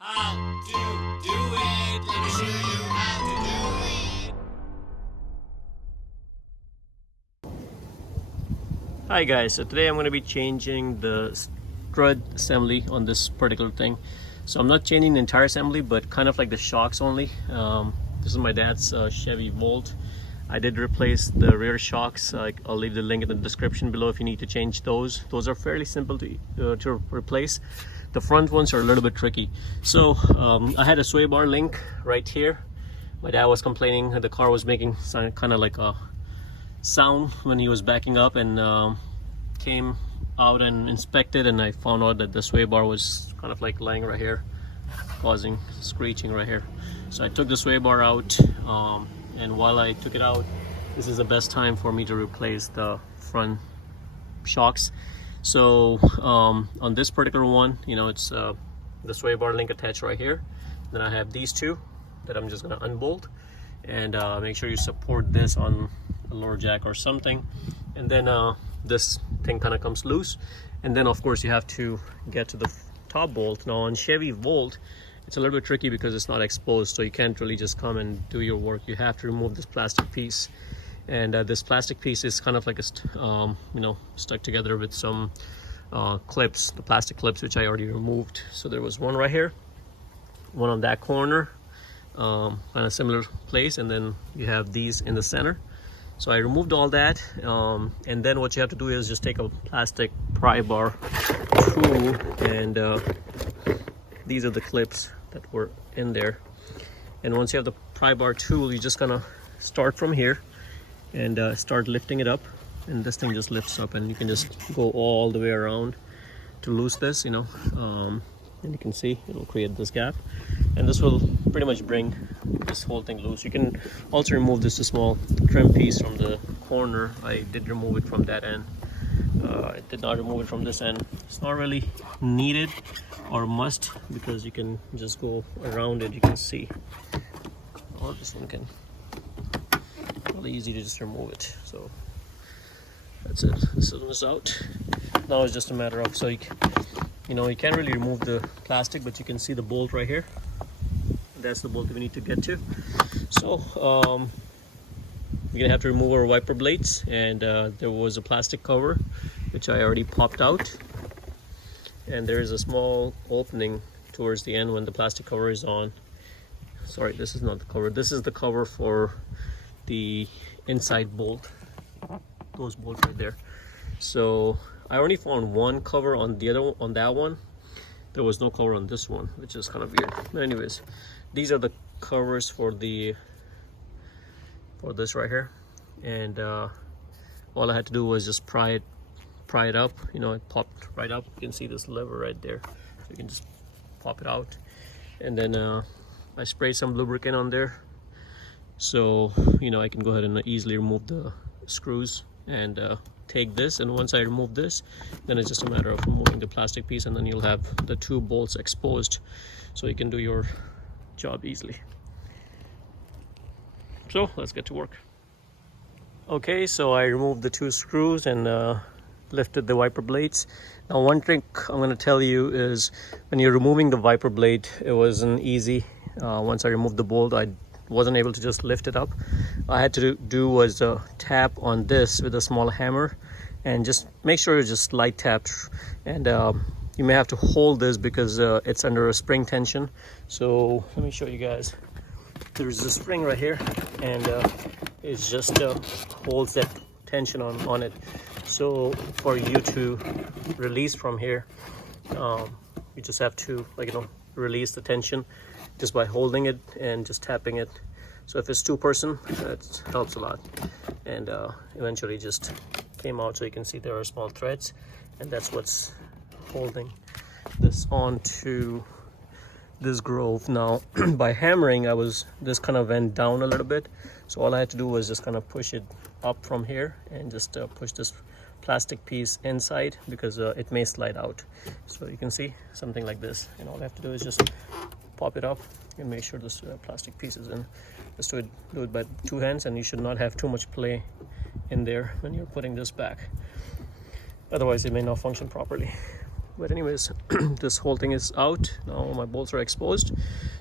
How to do it. Let me show you how to do it. Hi guys, so today I'm going to be changing the strut assembly on this particular thing. So I'm not changing the entire assembly, but kind of like the shocks only. This is my dad's Chevy Volt. I did replace the rear shocks. I'll leave the link in the description below if you need to change those. Those are fairly simple to replace. The front ones are a little bit tricky. So I had a sway bar link right here. My dad was complaining that the car was making kind of like a sound when he was backing up, and came out and inspected, and I found out that the sway bar was kind of like lying right here, causing screeching right here. So I took the sway bar out, and while I took it out, this is the best time for me to replace the front shocks. So on this particular one, you know, it's the sway bar link attached right here. Then I have these two that I'm just going to unbolt, and make sure you support this on a lower jack or something, and then this thing kind of comes loose. And then of course you have to get to the top bolt. Now on Chevy Volt, it's a little bit tricky because it's not exposed, so you can't really just come and do your work. You have to remove this plastic piece, and this plastic piece is kind of like a you know, stuck together with some clips, the plastic clips, which I already removed. So there was one right here, one on that corner, kind of similar place, and then you have these in the center. So I removed all that, and then what you have to do is just take a plastic pry bar tool, and these are the clips that were in there. And once you have the pry bar tool, you just gonna start from here and start lifting it up, and this thing just lifts up, and you can just go all the way around to loose this, you know, and you can see it'll create this gap, and this will pretty much bring this whole thing loose. You can also remove this small trim piece from the corner. I did remove it from that end. I did not remove it from this end. It's not really needed or must, because you can just go around it. You can see, or this one can really easy to just remove it. So that's it. This is out. Now it's just a matter of, so you know, you can't really remove the plastic, but you can see the bolt right here. That's the bolt that we need to get to. So we're gonna have to remove our wiper blades, and there was a plastic cover which I already popped out, and there is a small opening towards the end when the plastic cover is on. Sorry, this is not the cover. This is the cover for the inside bolt, those bolts right there. So I only found one cover on the other, on that one. There was no cover on this one, which is kind of weird. But anyways, these are the covers for the this right here, and all I had to do was just pry it up. You know, it popped right up. You can see this lever right there, so you can just pop it out, and then I sprayed some lubricant on there, so you know I can go ahead and easily remove the screws and take this. And once I remove this, then it's just a matter of removing the plastic piece, and then you'll have the two bolts exposed, so you can do your job easily. So let's get to work. Okay, so I removed the two screws and lifted the wiper blades. Now one trick I'm going to tell you is, when you're removing the wiper blade, it wasn't easy. Once I removed the bolt, I wasn't able to just lift it up. I had to do was tap on this with a small hammer, and just make sure you just light tap, and you may have to hold this because it's under a spring tension. So let me show you guys. There's a spring right here, and it just holds that tension on it. So for you to release from here, you just have to, like, you know, release the tension just by holding it and just tapping it. So if it's two-person, that helps a lot. And eventually just came out, so you can see there are small threads, and that's what's holding this onto this groove. Now by hammering, this kind of went down a little bit, so all I had to do was just kind of push it up from here and just push this plastic piece inside, because it may slide out. So you can see something like this, and all I have to do is just pop it up and make sure this plastic piece is in. Just do it by two hands, and you should not have too much play in there when you're putting this back, otherwise it may not function properly. But anyways, this whole thing is out now. My bolts are exposed,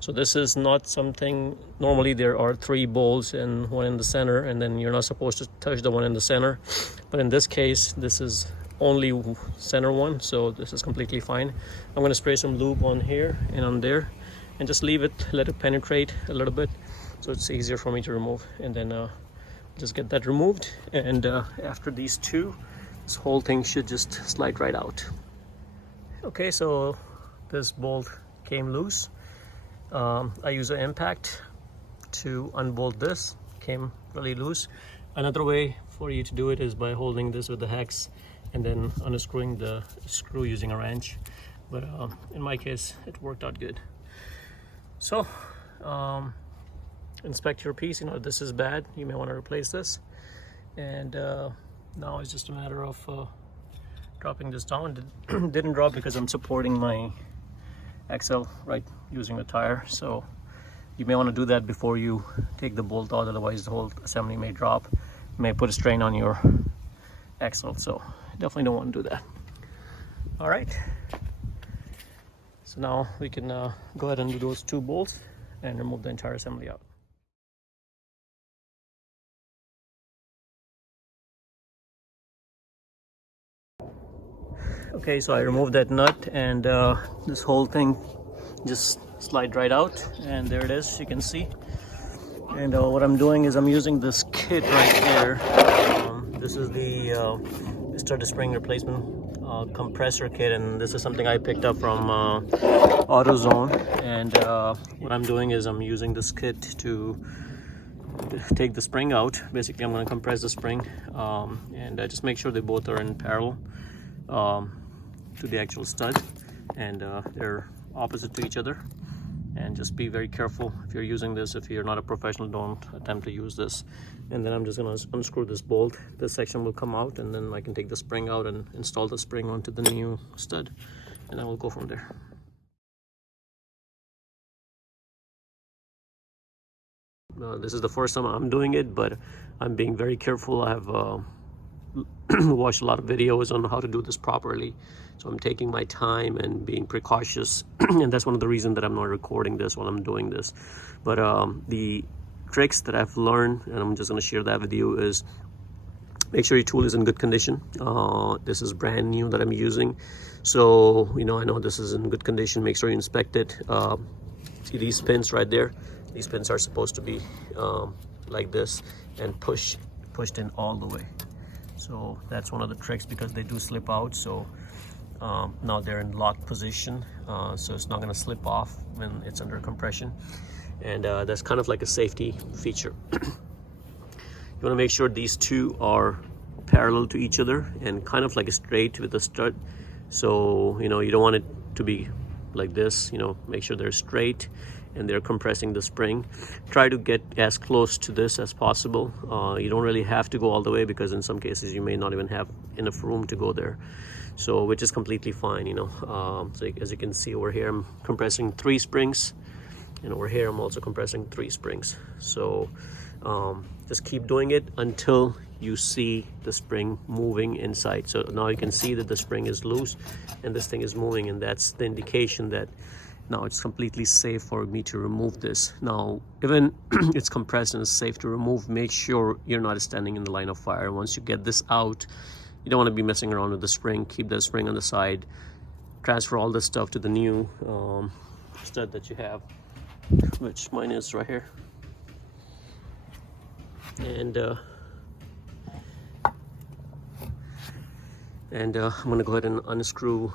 so this is not something. Normally there are 3 bolts and one in the center, and then you're not supposed to touch the one in the center, but in this case this is only center one, so this is completely fine. I'm going to spray some lube on here and on there and just leave it, let it penetrate a little bit so it's easier for me to remove, and then just get that removed. And after these two, this whole thing should just slide right out. Okay, so this bolt came loose. I use an impact to unbolt this. Came really loose. Another way for you to do it is by holding this with the hex and then unscrewing the screw using a wrench. But in my case, it worked out good. So inspect your piece. You know, this is bad. You may want to replace this. And now it's just a matter of dropping this down. Didn't drop because I'm supporting my axle right using the tire, so you may want to do that before you take the bolt out, otherwise the whole assembly may drop. You may put a strain on your axle, so definitely don't want to do that. All right, so now we can go ahead and do those 2 bolts and remove the entire assembly out. Okay, so I removed that nut, and this whole thing just slide right out, and there it is, you can see. And what I'm doing is I'm using this kit right here. This is the Struts Spring replacement compressor kit, and this is something I picked up from AutoZone. And what I'm doing is I'm using this kit to take the spring out. Basically, I'm going to compress the spring and just make sure they both are in parallel to the actual stud, and they're opposite to each other. And just be very careful if you're using this. If you're not a professional, don't attempt to use this. And then I'm just going to unscrew this bolt. This section will come out, and then I can take the spring out and install the spring onto the new stud, and then we'll go from there. This is the first time I'm doing it, but I'm being very careful. I have watched a lot of videos on how to do this properly, so I'm taking my time and being precautious. And that's one of the reasons that I'm not recording this while I'm doing this. But the tricks that I've learned, and I'm just going to share that with you, is make sure your tool is in good condition. This is brand new that I'm using, so you know, I know this is in good condition. Make sure you inspect it. See these pins right there? These pins are supposed to be like this and pushed in all the way. So that's one of the tricks, because they do slip out. So now they're in locked position, so it's not going to slip off when it's under compression. And that's kind of like a safety feature. You want to make sure these two are parallel to each other and kind of like straight with the strut. So you know, you don't want it to be like this. You know, make sure they're straight and they're compressing the spring. Try to get as close to this as possible. You don't really have to go all the way, because in some cases you may not even have enough room to go there, so which is completely fine, you know. So as you can see over here, I'm compressing 3 springs, and over here I'm also compressing 3 springs. So just keep doing it until you see the spring moving inside. So now you can see that the spring is loose and this thing is moving, and that's the indication that now it's completely safe for me to remove this. Now, even it's compressed and it's safe to remove, make sure you're not standing in the line of fire. Once you get this out, you don't want to be messing around with the spring. Keep that spring on the side. Transfer all this stuff to the new stud that you have, which mine is right here. And I'm going to go ahead and unscrew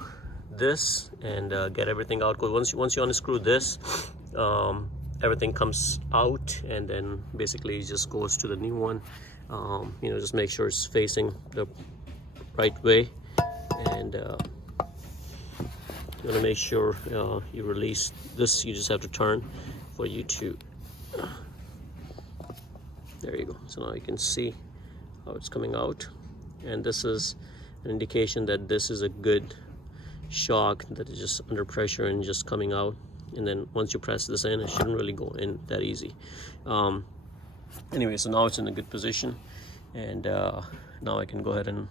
this and get everything out. Because once you unscrew this, everything comes out, and then basically it just goes to the new one. You know, just make sure it's facing the right way, and you want to make sure you release this. You just have to turn for you to, there you go. So now you can see how it's coming out, and this is an indication that this is a good shock that is just under pressure and just coming out. And then once you press this in, it shouldn't really go in that easy. Anyway, so now it's in a good position, and now I can go ahead and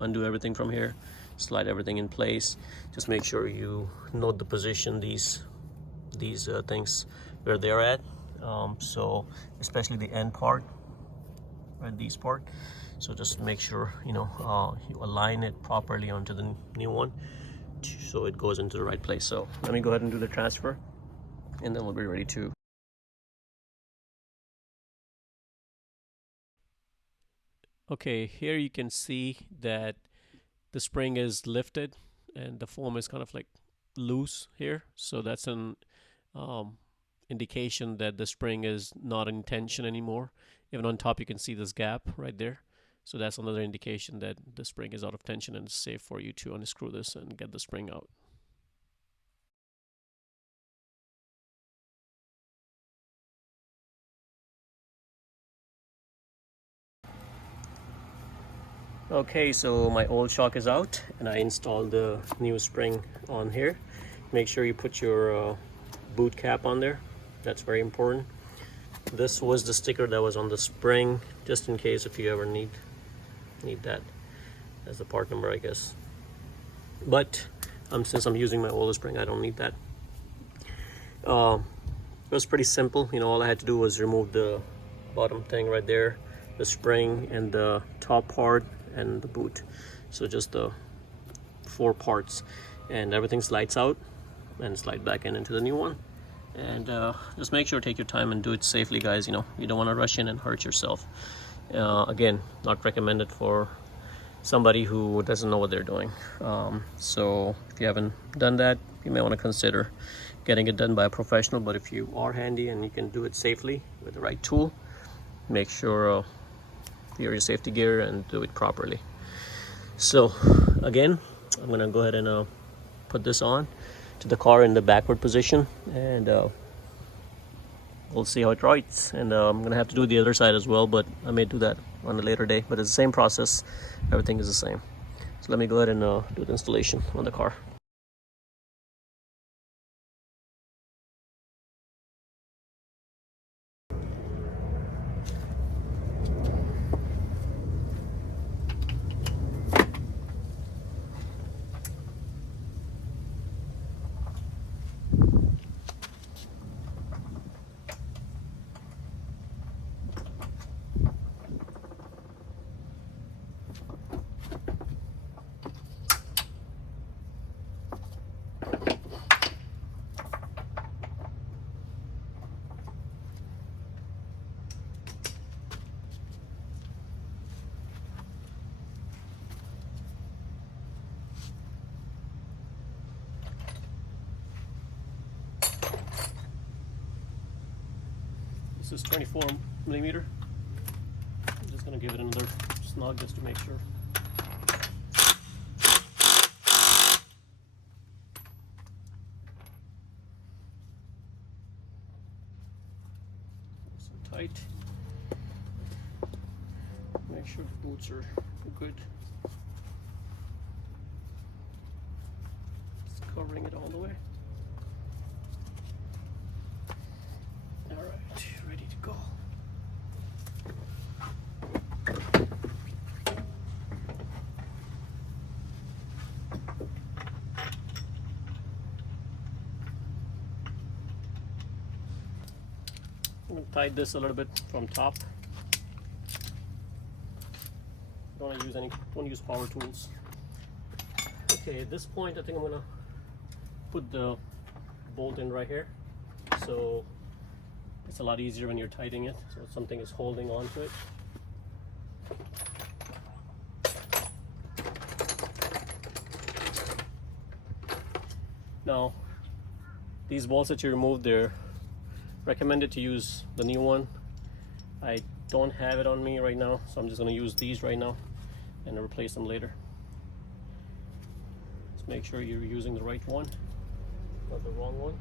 undo everything from here slide everything in place. Just make sure you note the position these things where they're at. So especially the end part, right, these part. So just make sure you align it properly onto the new one so it goes into the right place. So let me go ahead and do the transfer, and then we'll be ready to. Okay, here you can see that the spring is lifted and the foam is kind of like loose here. So that's an indication that the spring is not in tension anymore. Even on top you can see this gap right there. So that's another indication that the spring is out of tension and it's safe for you to unscrew this and get the spring out. Okay, so my old shock is out and I installed the new spring on here. Make sure you put your boot cap on there. That's very important. This was the sticker that was on the spring, just in case if you ever need that as the part number, I guess. But since I'm using my older spring, I don't need that. It was pretty simple. All I had to do was remove the bottom thing right there, the spring and the top part and the boot. So just the 4 parts, and everything slides out and slide back into the new one. And just make sure to take your time and do it safely, guys. You don't want to rush in and hurt yourself. Again, not recommended for somebody who doesn't know what they're doing. So if you haven't done that, you may want to consider getting it done by a professional. But if you are handy and you can do it safely with the right tool, make sure wear your safety gear and do it properly. So again, I'm gonna go ahead and put this on to the car in the backward position, and we'll see how it writes. And I'm gonna have to do the other side as well, but I may do that on a later day. But it's the same process, everything is the same. So let me go ahead and do the installation on the car. This is 24 millimeter. I'm just gonna give it another snug just to make sure. So tight. Make sure the boots are good. Just covering it all the way. Ready to go. I'm going to tighten this a little bit from top. Don't use power tools. Okay, at this point I think I'm going to put the bolt in right here. So it's a lot easier when you're tightening it, so something is holding on to it. Now, these bolts that you removed, they're recommended to use the new one. I don't have it on me right now, so I'm just going to use these right now and replace them later. Just make sure you're using the right one, not the wrong one.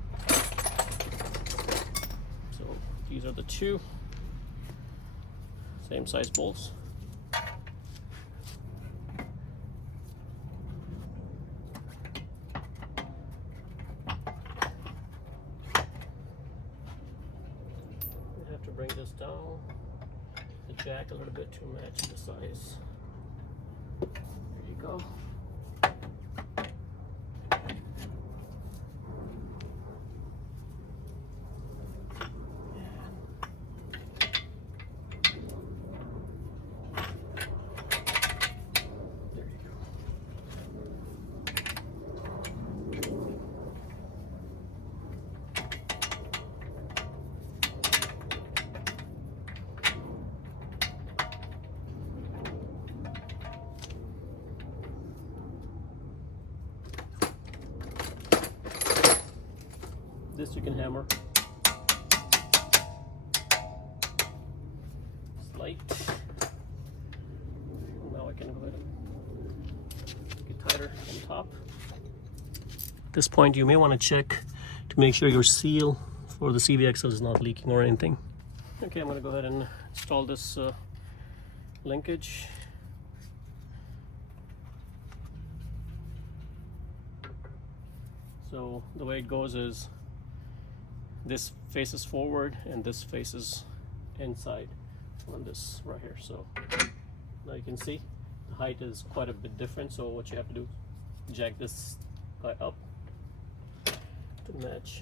So these are the 2 same size bolts. We have to bring this down the jack a little bit to match the size. There you go. This you can hammer. It's light. Now I can go ahead and get tighter on top. At this point, you may want to check to make sure your seal for the CV axle is not leaking or anything. Okay, I'm going to go ahead and install this linkage. So the way it goes is this faces forward and this faces inside on this right here. So now you can see the height is quite a bit different, so what you have to do, jack this guy up to match.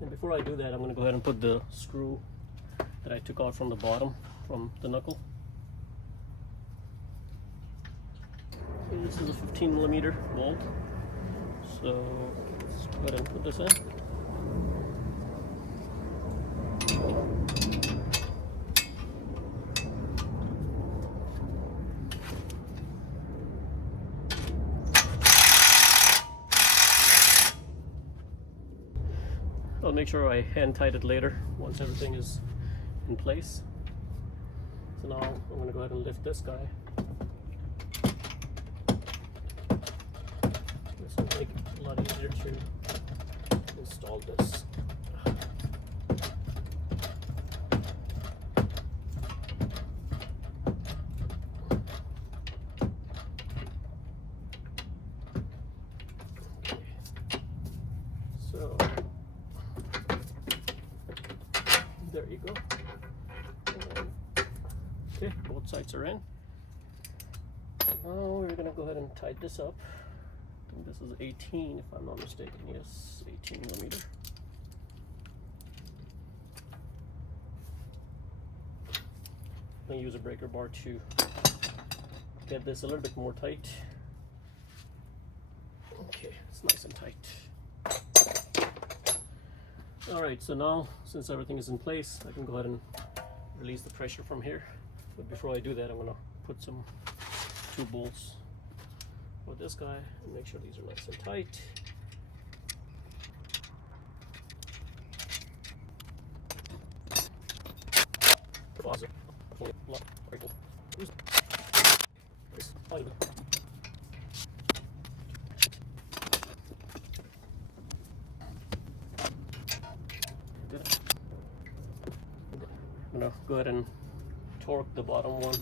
And before I do that, I'm going to go ahead and put the screw that I took out from the bottom from the knuckle. And this is a 15mm bolt, so let's go ahead and put this in. I'll make sure I hand tight it later once everything is in place. So now I'm going to go ahead and lift this guy. This will make it a lot easier to install this. Okay. So there you go. Okay, both sides are in. Now we're gonna go ahead and tighten this up. I think this is 18, if I'm not mistaken. Yes, 18mm. I'm gonna use a breaker bar to get this a little bit more tight. Okay, it's nice and tight. All right, so now since everything is in place, I can go ahead and release the pressure from here. But before I do that, I'm gonna put some 2 bolts for this guy and make sure these are nice and tight. I'm gonna go ahead and torque the bottom one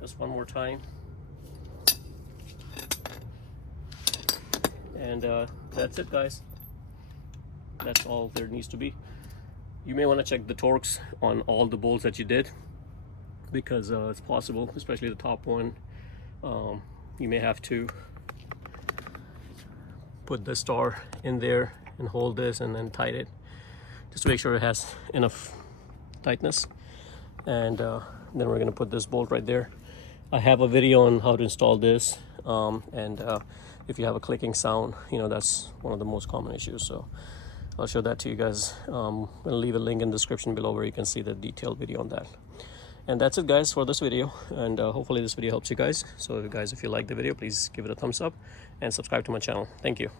just one more time, and that's it, guys. That's all there needs to be. You may want to check the torques on all the bolts that you did, because it's possible, especially the top one, you may have to put the star in there and hold this and then tighten it just to make sure it has enough tightness. And then we're going to put this bolt right there. I have a video on how to install this, and if you have a clicking sound, you know, that's one of the most common issues, so I'll show that to you guys. I'll leave a link in the description below where you can see the detailed video on that. And that's it, guys, for this video, and hopefully this video helps you guys. So guys, if you like the video, please give it a thumbs up and subscribe to my channel. Thank you.